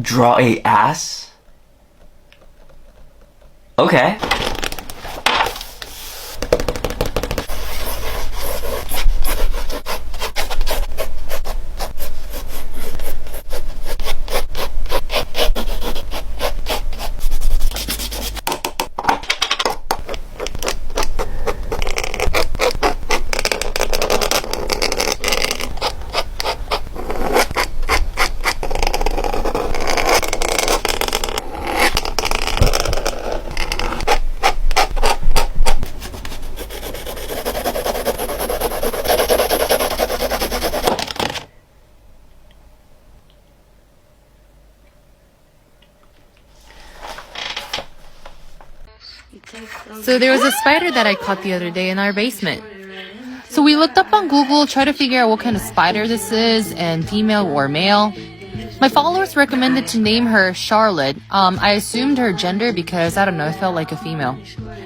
Draw a ass? Okay. So there was a spider that I caught the other day in our basement. So we looked up on Google, tried to figure out what kind of spider this is and female or male. My followers recommended to name her Charlotte. I assumed her gender because, I don't know, it felt like a female.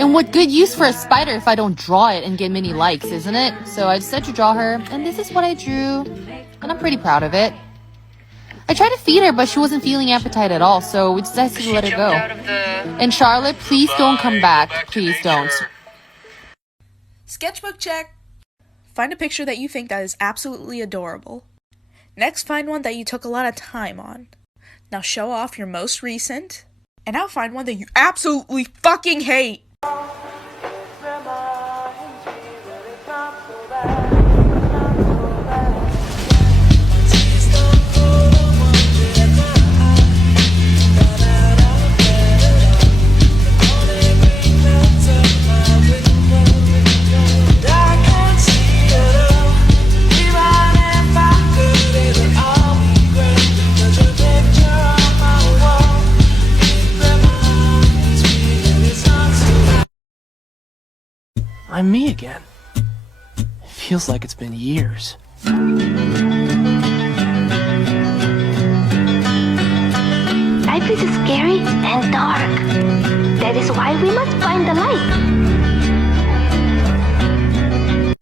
And what good use for a spider if I don't draw it and get many likes, isn't it? So I decided to draw her, and this is what I drew. And I'm pretty proud of it. I tried to feed her, but she wasn't feeling appetite at all, so we decided to let her go. And Charlotte, please don't come back. Please don't. Sketchbook check. Find a picture that you think that is absolutely adorable. Next, find one that you took a lot of time on. Now show off your most recent. And now find one that you absolutely fucking hate. I'm me again. It feels like it's been years. Life is scary and dark. That is why we must find the light.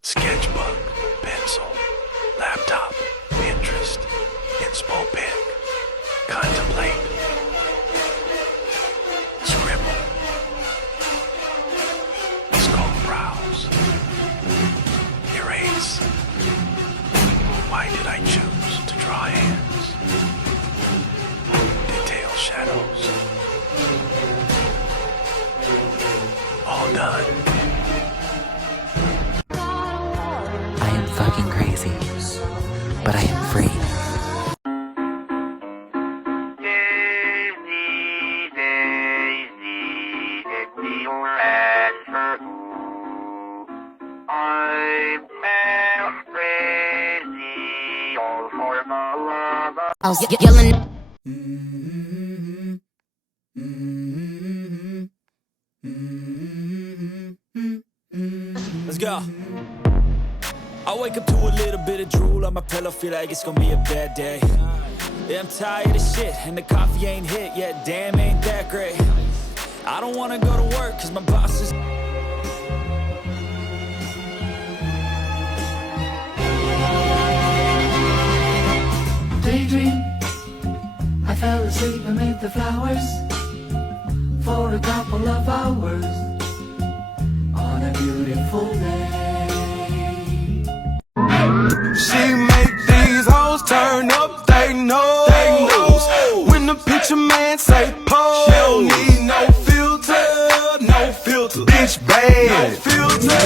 Sketchbook, pencil, laptop, Pinterest, inspo pen, contemplate, scribble, scroll, browse, erase. Why did I choose to draw hands? Detail shadows. All done. I am fucking crazy, but I am free. I was yelling. Let's go. I wake up to a little bit of drool on my pillow, feel like it's gonna be a bad day. Yeah, I'm tired of shit, and the coffee ain't hit yet, damn, ain't that great. I don't wanna go to work, cause my boss is... Daydream, I fell asleep amid the flowers for a couple of hours on a beautiful day. She make these hoes turn up, they know. When the picture man say pose, she don't need no filter, bitch bad. No filter.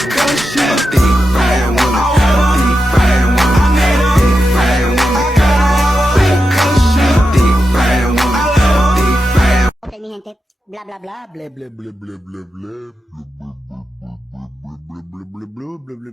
Because she a deep fried woman, deep fried woman, deep fried woman. Because she a deep fried woman, deep fried woman. Okay, mi gente. Blah, blah, blah. Blah blah blah blah blah blah blah blah blah blah blah.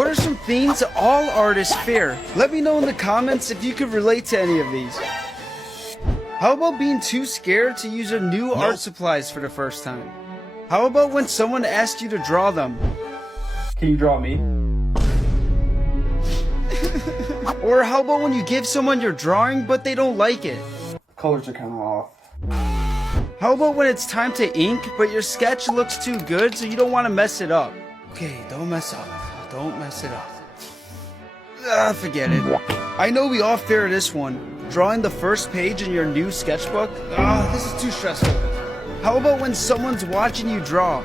What are some things all artists fear? Let me know in the comments if you could relate to any of these. How about being too scared to use a new art supplies for the first time? How about when someone asks you to draw them? Can you draw me? Or how about when you give someone your drawing but they don't like it? Colors are kind of off. How about when it's time to ink but your sketch looks too good so you don't want to mess it up? Okay, don't mess up. Don't mess it up. Forget it. I know we all fear this one. Drawing the first page in your new sketchbook? This is too stressful. How about when someone's watching you draw?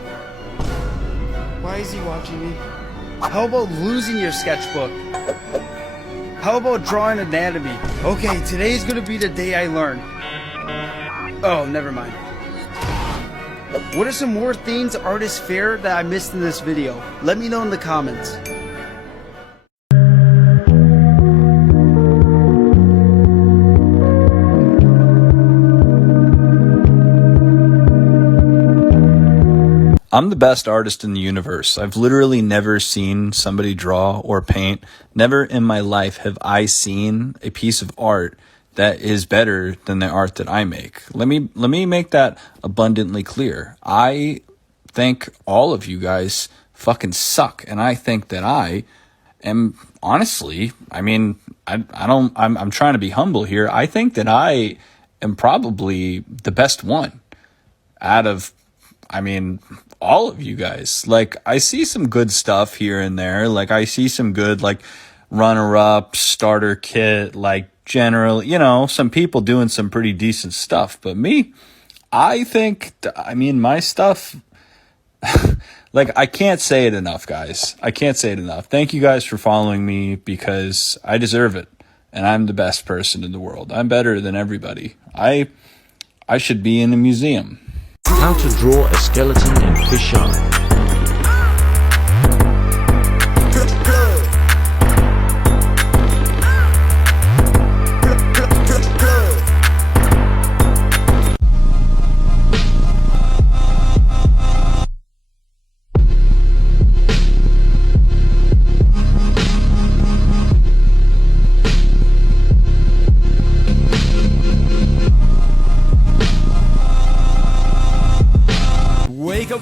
Why is he watching me? How about losing your sketchbook? How about drawing anatomy? Okay, today's gonna be the day I learn. Oh, never mind. What are some more things artists fear that I missed in this video? Let me know in the comments. I'm the best artist in the universe. I've literally never seen somebody draw or paint. Never in my life have I seen a piece of art that is better than the art that I make. Let me make that abundantly clear. I think all of you guys fucking suck, and I think that I am honestly, I'm trying to be humble here. I think that I am probably the best one out of all of you guys. Like, I see some good stuff here and there. Like, I see some good, like, runner-up, starter kit, like, general, some people doing some pretty decent stuff. But me, I think, my stuff, like, I can't say it enough, guys. I can't say it enough. Thank you guys for following me, because I deserve it. And I'm the best person in the world. I'm better than everybody. I should be in a museum. How to draw a skeleton in fish eye.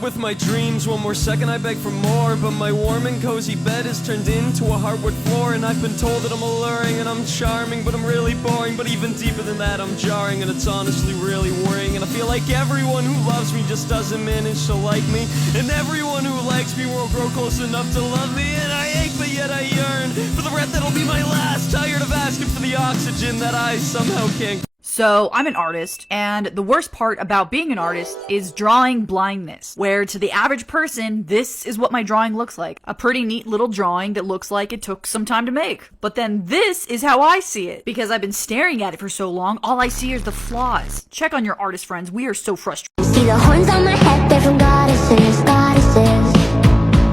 With my dreams, one more second I beg for more, but my warm and cozy bed is turned into a hardwood floor, and I've been told that I'm alluring and I'm charming, but I'm really boring. But even deeper than that, I'm jarring, and it's honestly really worrying. And I feel like everyone who loves me just doesn't manage to like me, and everyone who likes me won't grow close enough to love me. And I ache, but yet I yearn for the breath that'll be my last, tired of asking for the oxygen that I somehow can't. So, I'm an artist, and the worst part about being an artist is drawing blindness, where to the average person, this is what my drawing looks like. A pretty neat little drawing that looks like it took some time to make. But then this is how I see it. Because I've been staring at it for so long, all I see is the flaws. Check on your artist friends, we are so frustrated. See the horns on my head, they're from goddesses, goddesses.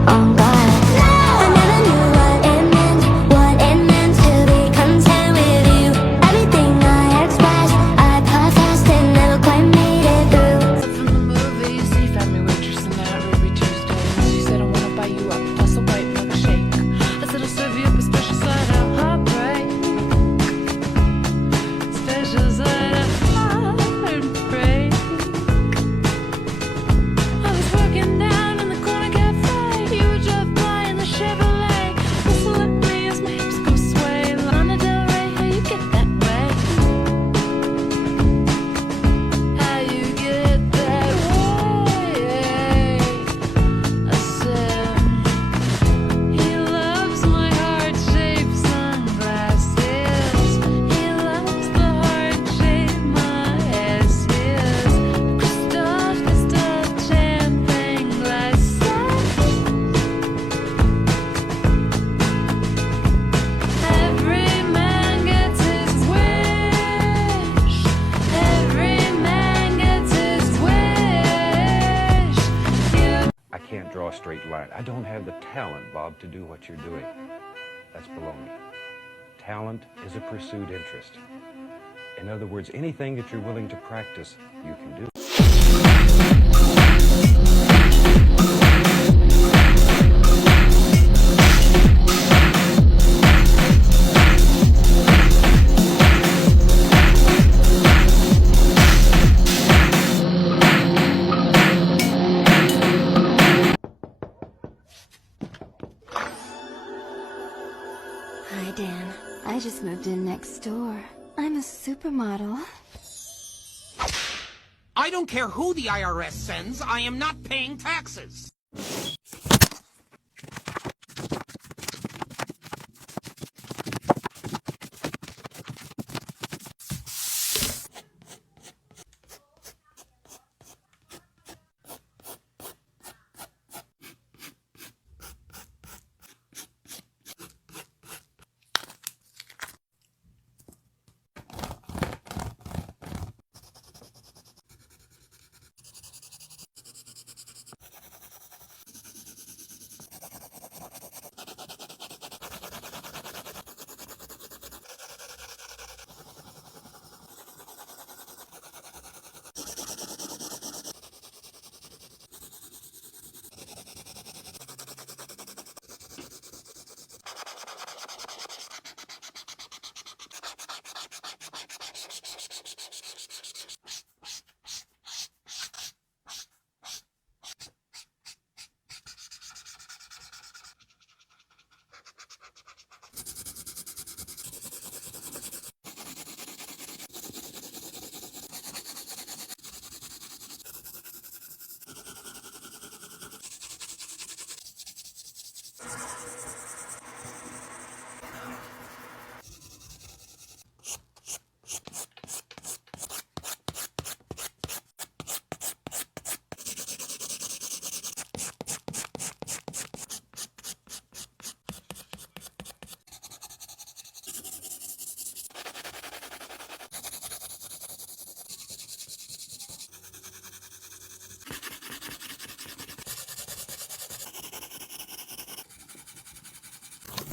Oh God. I never knew what it meant to be content with you. Everything I expressed, I professed and never quite made it through. From the movies, you found me waitressing at Ruby Tuesdays. You said I wanna buy you up, toss a white milkshake. I said I'll serve you up a special side of heartbreak. Special side of heartbreak. I was working down in the corner cafe. You would drive by in the Chevrolet. Whistle at me as my hips go sway. Lana Del Rey, how you get that way? How you get that way? I said, he loves my heart-shaped sunglasses. He loves the heart-shaped my ass is. Christophe is the champagne glasses. Every man gets his wish. Every man gets his wish. I can't draw a straight line. I don't have the talent, Bob, to do what you're doing. That's baloney. Talent is a pursued interest. In other words, anything that you're willing to practice, you can do. man. I just moved in next door. I'm a supermodel. I don't care who the IRS sends, I am not paying taxes.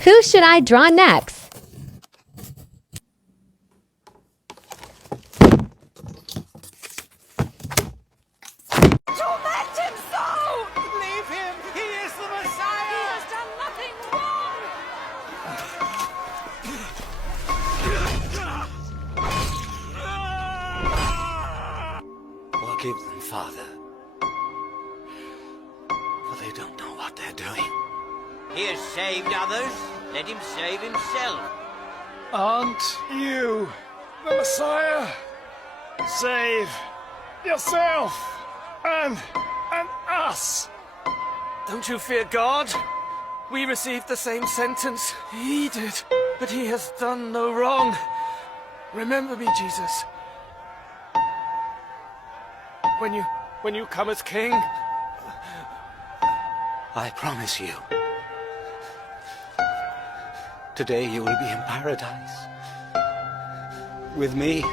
Who should I draw next? Torment him so! Leave him! He is the Messiah! He has done nothing wrong! Forgive them, Father. For they don't know what they're doing. He has saved others. Let him save himself. Aren't you the Messiah? Save yourself and us. Don't you fear God? We received the same sentence he did, but he has done no wrong. Remember me, Jesus. When you come as king, I promise you. Today you will be in paradise. With me.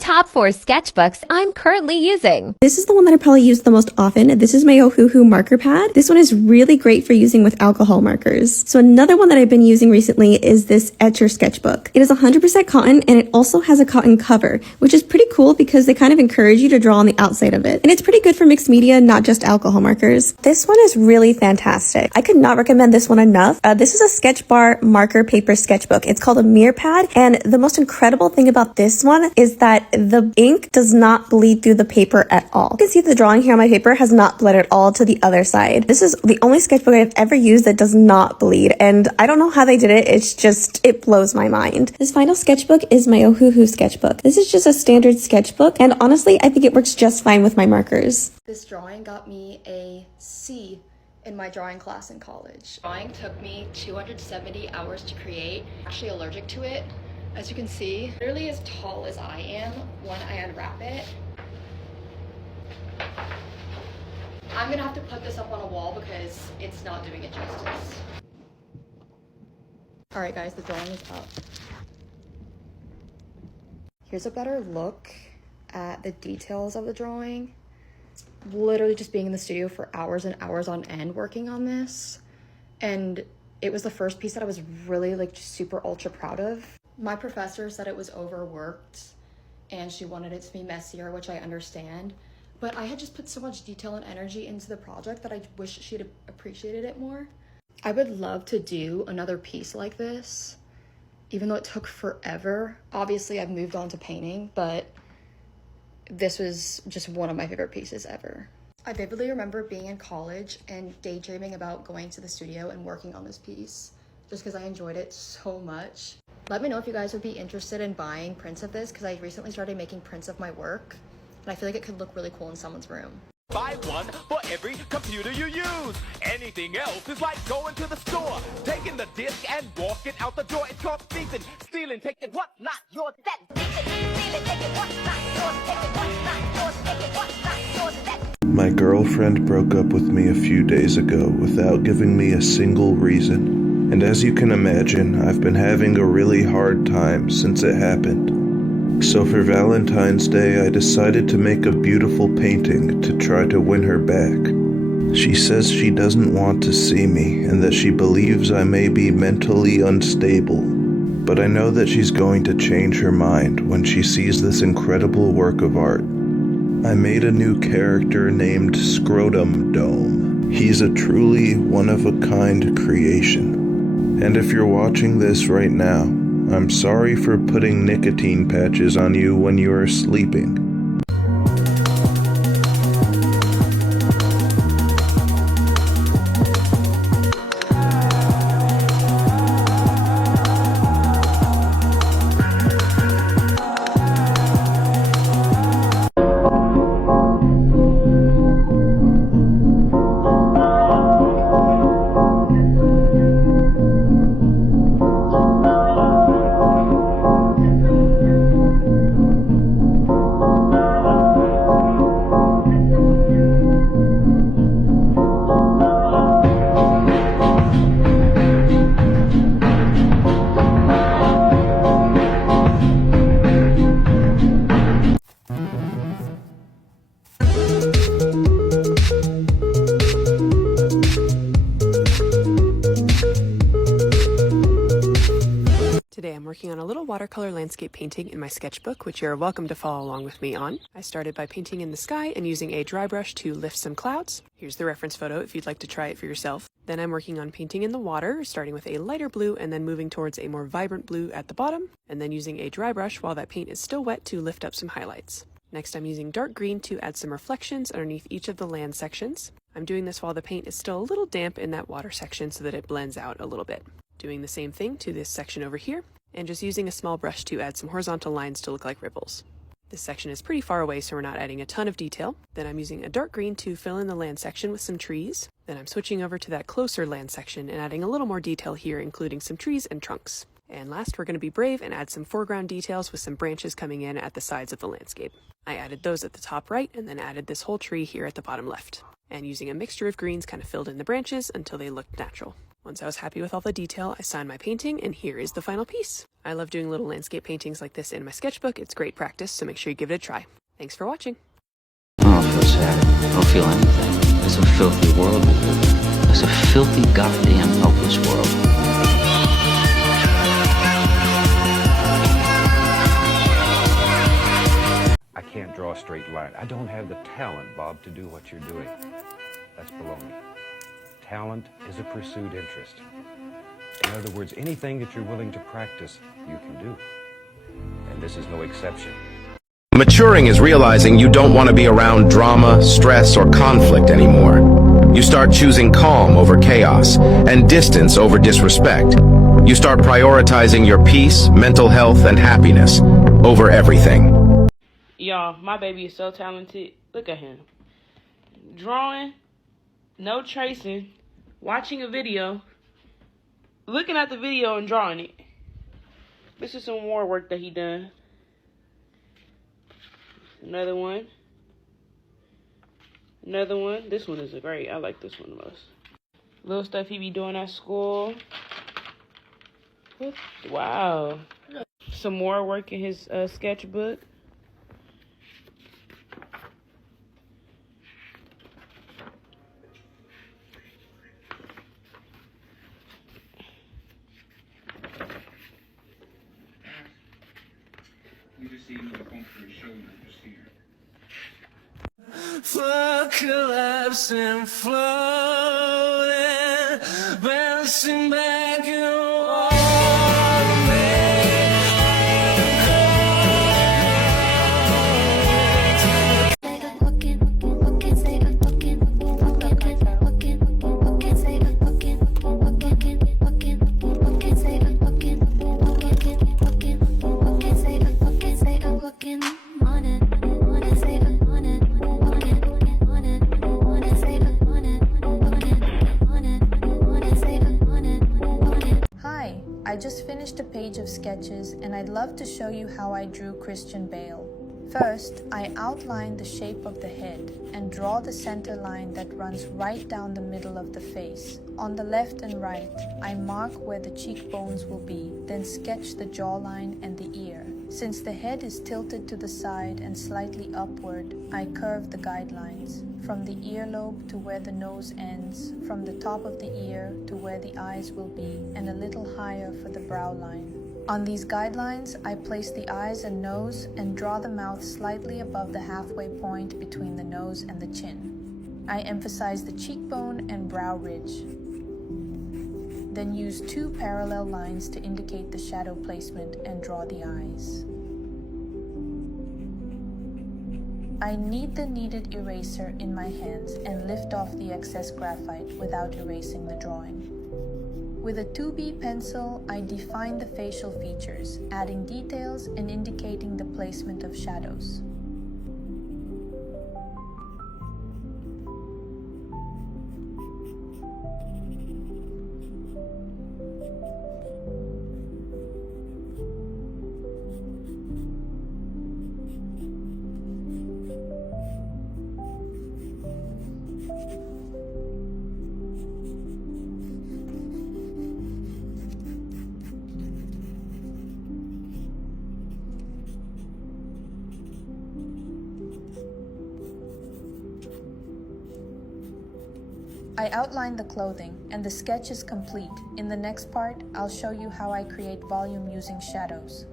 Top 4 sketchbooks I'm currently using. This is the one that I probably use the most often. This is my Ohuhu marker pad. This one is really great for using with alcohol markers. So another one that I've been using recently is this Etcher sketchbook. It is 100% cotton and it also has a cotton cover, which is pretty cool because they kind of encourage you to draw on the outside of it. And it's pretty good for mixed media, not just alcohol markers. This one is really fantastic. I could not recommend this one enough. This is a Sketch Bar marker paper sketchbook. It's called a mirror pad. And the most incredible thing about this one is that the ink does not bleed through the paper at all. You can see the drawing here on my paper has not bled at all to the other side. This is the only sketchbook I've ever used that does not bleed, and I don't know how they did it. It's just, it blows my mind. This final sketchbook is my Ohuhu sketchbook. This is just a standard sketchbook, and honestly, I think it works just fine with my markers. This drawing got me a C in my drawing class in college. Drawing took me 270 hours to create. I'm actually allergic to it. As you can see, literally as tall as I am when I unwrap it. I'm gonna have to put this up on a wall because it's not doing it justice. All right guys, the drawing is up. Here's a better look at the details of the drawing. Literally just being in the studio for hours and hours on end working on this. And it was the first piece that I was really like just super ultra proud of. My professor said it was overworked and she wanted it to be messier, which I understand. but I had just put so much detail and energy into the project that I wish she had appreciated it more. I would love to do another piece like this, even though it took forever. Obviously, I've moved on to painting, but this was just one of my favorite pieces ever. I vividly remember being in college and daydreaming about going to the studio and working on this piece, just because I enjoyed it so much. Let me know if you guys would be interested in buying prints of this, because I recently started making prints of my work, and I feel like it could look really cool in someone's room. Buy one for every computer you use. Anything else is like going to the store, taking the disc and walking out the door. It's called thieving, stealing, taking what not yours. That's stealing, taking what not yours, taking what not yours, taking what not yours. That's My girlfriend broke up with me a few days ago without giving me a single reason. And as you can imagine, I've been having a really hard time since it happened. So for Valentine's Day, I decided to make a beautiful painting to try to win her back. She says she doesn't want to see me and that she believes I may be mentally unstable. But I know that she's going to change her mind when she sees this incredible work of art. I made a new character named Scrotum Dome. He's a truly one-of-a-kind creation. And if you're watching this right now, I'm sorry for putting nicotine patches on you when you are sleeping. Today I'm working on a little watercolor landscape painting in my sketchbook, which you're welcome to follow along with me on. I started by painting in the sky and using a dry brush to lift some clouds. Here's the reference photo if you'd like to try it for yourself. Then I'm working on painting in the water, starting with a lighter blue and then moving towards a more vibrant blue at the bottom, and then using a dry brush while that paint is still wet to lift up some highlights. Next I'm using dark green to add some reflections underneath each of the land sections. I'm doing this while the paint is still a little damp in that water section so that it blends out a little bit. Doing the same thing to this section over here, and just using a small brush to add some horizontal lines to look like ripples. This section is pretty far away, so we're not adding a ton of detail. Then I'm using a dark green to fill in the land section with some trees. Then I'm switching over to that closer land section and adding a little more detail here, including some trees and trunks. And last, we're going to be brave and add some foreground details with some branches coming in at the sides of the landscape. I added those at the top right, and then added this whole tree here at the bottom left. And using a mixture of greens, kind of filled in the branches until they looked natural. Once I was happy with all the detail, I signed my painting, and here is the final piece. I love doing little landscape paintings like this in my sketchbook. It's great practice, so make sure you give it a try. Thanks for watching. I don't feel sad. I don't feel anything. It's a filthy world we live in. It's a filthy, goddamn, helpless world. I can't draw a straight line. I don't have the talent, Bob, to do what you're doing. That's baloney. Talent is a pursued interest. In other words, anything that you're willing to practice, you can do. And this is no exception. Maturing is realizing you don't want to be around drama, stress, or conflict anymore. You start choosing calm over chaos and distance over disrespect. You start prioritizing your peace, mental health, and happiness over everything. Y'all, my baby is so talented. Look at him. Drawing, no tracing, watching a video, looking at the video and drawing it. This is some more work that he done. Another one. Another one. This one is great. I like this one the most. Little stuff he be doing at school. Wow. Some more work in his sketchbook. flood collapsing, floating, bouncing back and Hi, I just finished a page of sketches and I'd love to show you how I drew Christian Bale. First, I outline the shape of the head and draw the center line that runs right down the middle of the face. On the left and right, I mark where the cheekbones will be, then sketch the jawline and the ear. Since the head is tilted to the side and slightly upward, I curve the guidelines, from the earlobe to where the nose ends, from the top of the ear to where the eyes will be, and a little higher for the brow line. On these guidelines, I place the eyes and nose and draw the mouth slightly above the halfway point between the nose and the chin. I emphasize the cheekbone and brow ridge. Then use two parallel lines to indicate the shadow placement and draw the eyes. I knead the kneaded eraser in my hands and lift off the excess graphite without erasing the drawing. With a 2B pencil, I define the facial features, adding details and indicating the placement of shadows. I outline the clothing, and the sketch is complete. In the next part, I'll show you how I create volume using shadows.